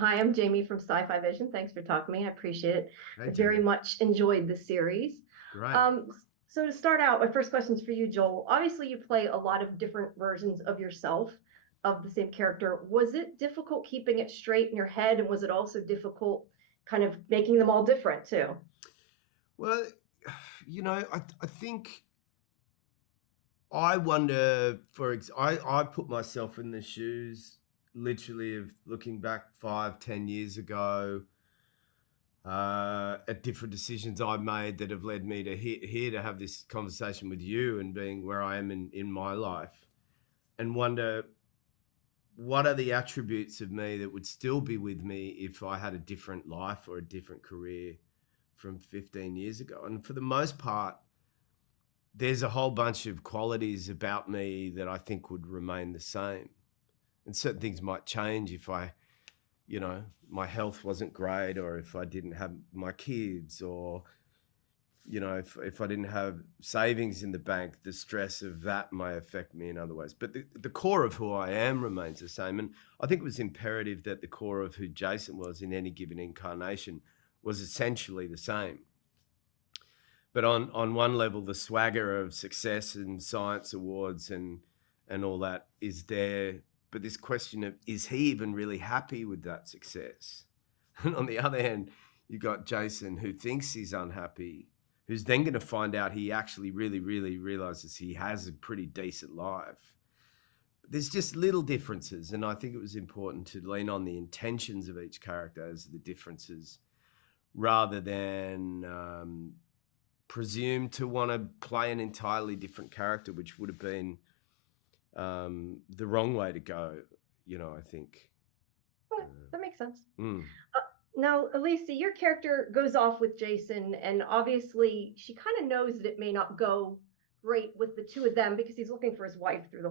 Hi, I'm Jamie from Sci-Fi-vision. Thanks for talking to me. I appreciate it. Hey, I very Jamie. much enjoyed the series. Great. Um, so to start out, my first question is for you, Joel. Obviously, you play a lot of different versions of yourself, of the same character. Was it difficult keeping it straight in your head, and was it also difficult kind of making them all different too? Well, I think I wonder, I put myself in the shoes literally of looking back 5, 10 years ago at different decisions I've made that have led me to here to have this conversation with you and being where I am in my life and wonder what are the attributes of me that would still be with me if I had a different life or a different career from 15 years ago. And for the most part, there's a whole bunch of qualities about me that I think would remain the same. And certain things might change if my health wasn't great, or if I didn't have my kids, or, if I didn't have savings in the bank, the stress of that may affect me in other ways. But the core of who I am remains the same. And I think it was imperative that the core of who Jason was in any given incarnation was essentially the same. But on one level, the swagger of success and science awards and all that is there. But this question of, is he even really happy with that success? And on the other hand, you got Jason, who thinks he's unhappy, who's then going to find out he actually really, really realizes he has a pretty decent life. There's just little differences, and I think it was important to lean on the intentions of each character as the differences, rather than presume to want to play an entirely different character, which would have been the wrong way to go, I think. Okay, that makes sense. Mm. Now, Elisa, your character goes off with Jason, and obviously she kind of knows that it may not go great with the two of them because he's looking for his wife through the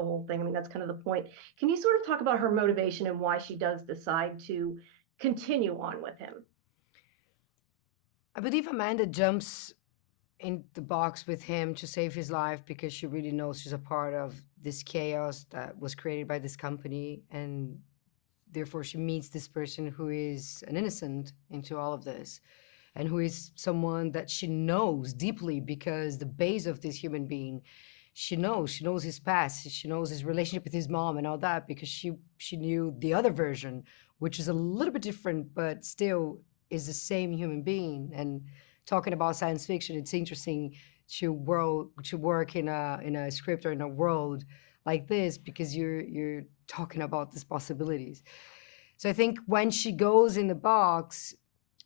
whole thing. I mean, that's kind of the point. Can you sort of talk about her motivation and why she does decide to continue on with him? I believe Amanda jumps in the box with him to save his life because she really knows she's a part of this chaos that was created by this company, and therefore she meets this person who is an innocent into all of this, and who is someone that she knows deeply, because the base of this human being, she knows his past, she knows his relationship with his mom and all that, because she knew the other version, which is a little bit different but still is the same human being. And talking about science fiction, it's interesting to work in a script or in a world like this, because you're talking about these possibilities. So I think when she goes in the box,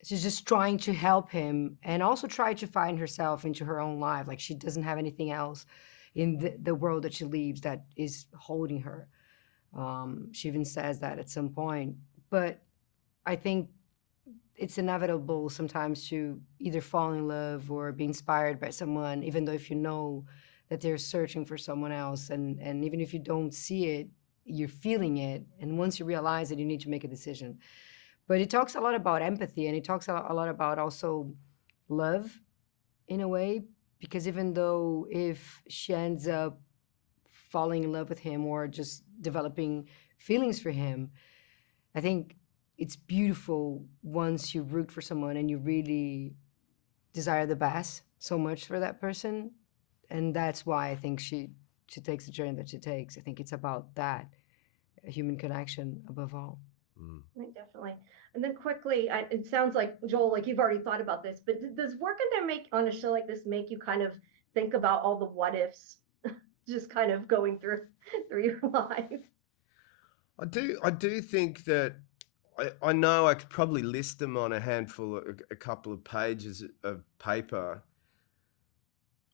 she's just trying to help him and also try to find herself into her own life. Like, she doesn't have anything else in the world that she leaves that is holding her. She even says that at some point. But I think it's inevitable sometimes to either fall in love or be inspired by someone, even though if you know that they're searching for someone else. And even if you don't see it, you're feeling it. And once you realize it, you need to make a decision. But it talks a lot about empathy, and it talks a lot about also love in a way, because even though if she ends up falling in love with him or just developing feelings for him, I think it's beautiful once you root for someone and you really desire the best so much for that person. And that's why I think she takes the journey that she takes. I think it's about that, a human connection above all. Mm. Right, definitely. And then quickly, it sounds like Joel, like you've already thought about this, but does working there make on a show like this make you kind of think about all the what ifs, just kind of going through your life? I do think that I know I could probably list them on a couple of pages of paper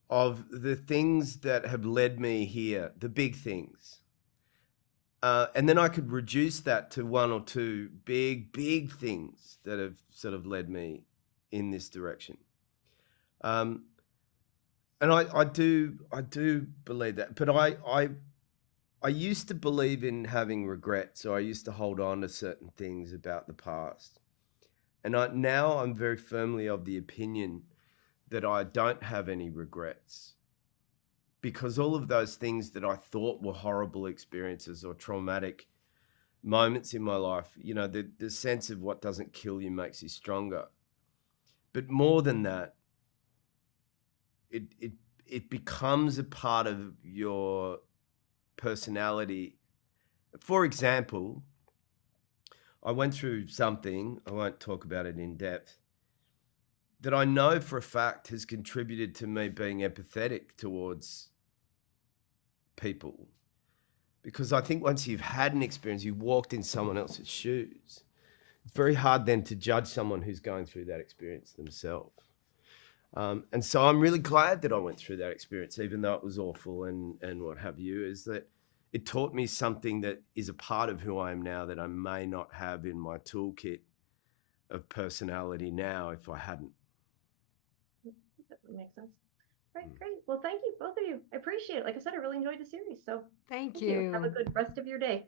of the things that have led me here, the big things. And then I could reduce that to one or two big things that have sort of led me in this direction. Um, and I do believe that, but I used to believe in having regret, so I used to hold on to certain things about the past. And now I'm very firmly of the opinion that I don't have any regrets, because all of those things that I thought were horrible experiences or traumatic moments in my life, you know, the sense of what doesn't kill you makes you stronger. But more than that, it becomes a part of your personality. For example, I went through something, I won't talk about it in depth, that I know for a fact has contributed to me being empathetic towards people. Because I think once you've had an experience, you've walked in someone else's shoes, it's very hard then to judge someone who's going through that experience themselves. And so I'm really glad that I went through that experience, even though it was awful and what have you, is that it taught me something that is a part of who I am now that I may not have in my toolkit of personality now if I hadn't. That makes sense. Right, great. Well, thank you, both of you. I appreciate it. Like I said, I really enjoyed the series. So Thank thank you. Have a you. good rest of your day.